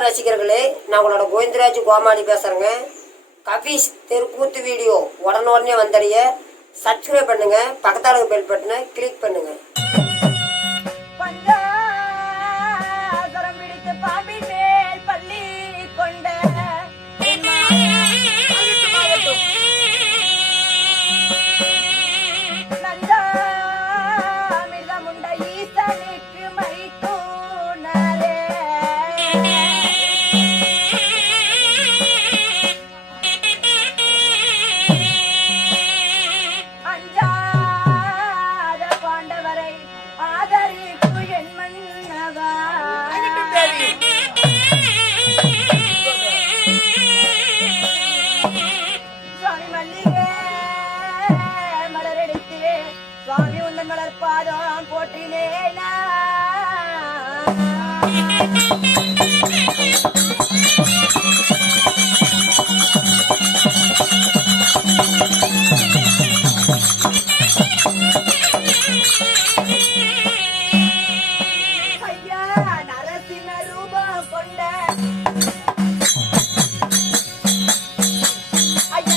நண்பர் ரசிகர்களே, நான் உங்களோட கோவிந்தராஜ் கோமாளி பேசுறேங்க. கபீஸ் தெருக்கூத்து வீடியோ உடனே வந்தடைய சப்ஸ்கிரைப் பண்ணுங்க, பக்கத்தால பெல் பட்டனை கிளிக் பண்ணுங்க. மலர்பாதம் போற்றினேனா ஐயா நரசிம்ம ரூபம் கொண்ட ஐயா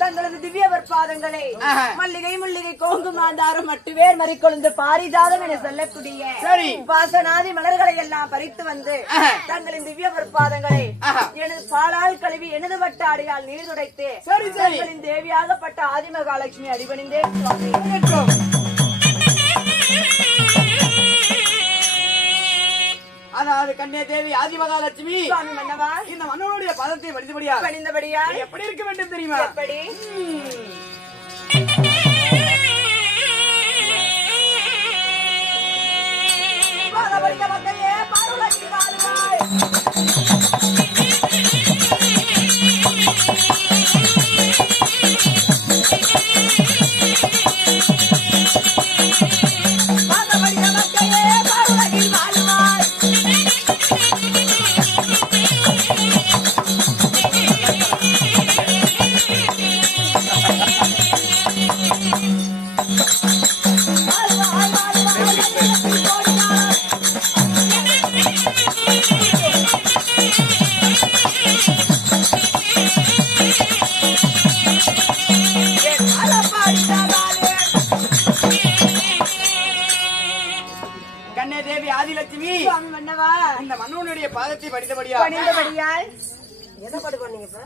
தங்களது திவ்யவர் பாதங்களை மல்லிகை முல்லிகை கோங்குமாந்தாரம் மட்டுவேர் மறிக்கொழுந்து பாரிஜாதம் என சொல்லக்கூடிய வாசனாதி மலர்களை எல்லாம் பறித்து வந்து தங்களின் திவ்யவர் பாதங்களை எனது பாலால் கழுவி எனது வட்ட அடையால் நீர் துடைத்து தங்களின் தேவியாகப்பட்ட ஆதிமகாலட்சுமி அடிபணிந்தேன். அதாவது கன்னியா தேவி ஆதிமகாலட்சுமி இந்த மன்னனுடைய பதத்தை படித்தபடியா எப்படி இருக்க வேண்டும் தெரியுமா? எப்படி மன்னனுடைய பாதத்தை படித்தபடியா பணிந்தபடியால் என்ன பாட்டு பண்ணீங்க இப்ப?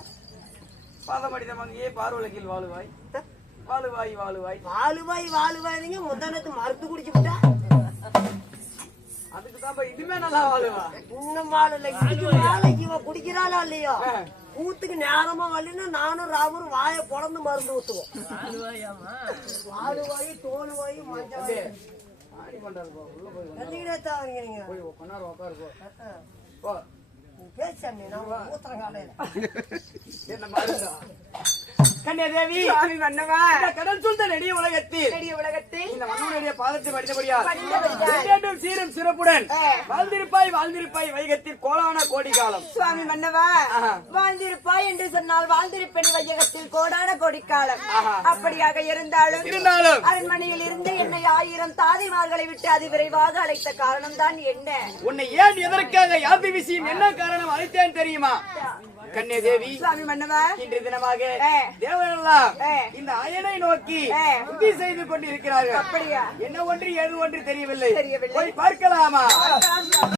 பாதம் படித்த மங்கையே பார்வலகில் வாழுவாய் வாழுவாய் வாழுவாய். வாழுவாய் வாழுவாய்ங்க முந்தானத்து மருந்து குடிச்சு விட்டா அதுக்கு தான் இதுமே நல்லா வாழுவா. இன்னும் வாழல. இதுக்கு மேல இவ குடிக்கிறாளா இல்லையோ ஊத்துக்கு நேரமா வரலன்னா நானும் ராமரும் வாயை பொழந்து மருந்து ஊத்துவோம். வாழுவாய் தோல்வாய் மஞ்சள் ஆடி பண்றாரு போ. உள்ள போய் கண்டிப்பா தாவீங்க நீங்க. போய் கொண்டாரு உட்காரு போ. போ. பேசாம நான் ஊத்துறேன் காலையில. என்ன மருந்தா? கன்னியாதேவி சுவாமி மன்னவா இந்த கடல் சூழ்ந்த நெடிய உலகத்தில் பெரிய உலகத்தில் இந்த மன்னனுடைய பாதத்தை படித்தபடியா பணிந்தபடியால் என்றும் சீரும் சிறப்புடன் வாழ்ந்திருப்பாய் வாழ்ந்திருப்பாய் வைகத்தில் கோலான கோடி காலம். சுவாமி மன்னவா வாழ்ந்திருப்பாய் என்று சொன்னால் வாழ்ந்திருப்பேன் வையகத்தில் கோடான கோடிக்காலம். அப்படியாக இருந்தாலும் அரண்மனையில் இருந்து என்னை 1000 தாதிமார்களை விட்டு அது விரைவாக அழைத்த காரணம் தான் என்ன? உன்னை ஏன் எதற்காக யாத்தி விஷயம் என்ன காரணம் அழைத்தேன் தெரியுமா கன்னியாதேவி? சுவாமி மன்னவா இன்று தினமாக தேவரெல்லாம் இந்த அயனை நோக்கி உத்தி செய்து கொண்டிருக்கிறார்கள். அப்படியா? என்ன ஒன்று ஏது ஒன்று தெரியவில்லை. தெரியவில்லை. போய் பார்க்கலாமா?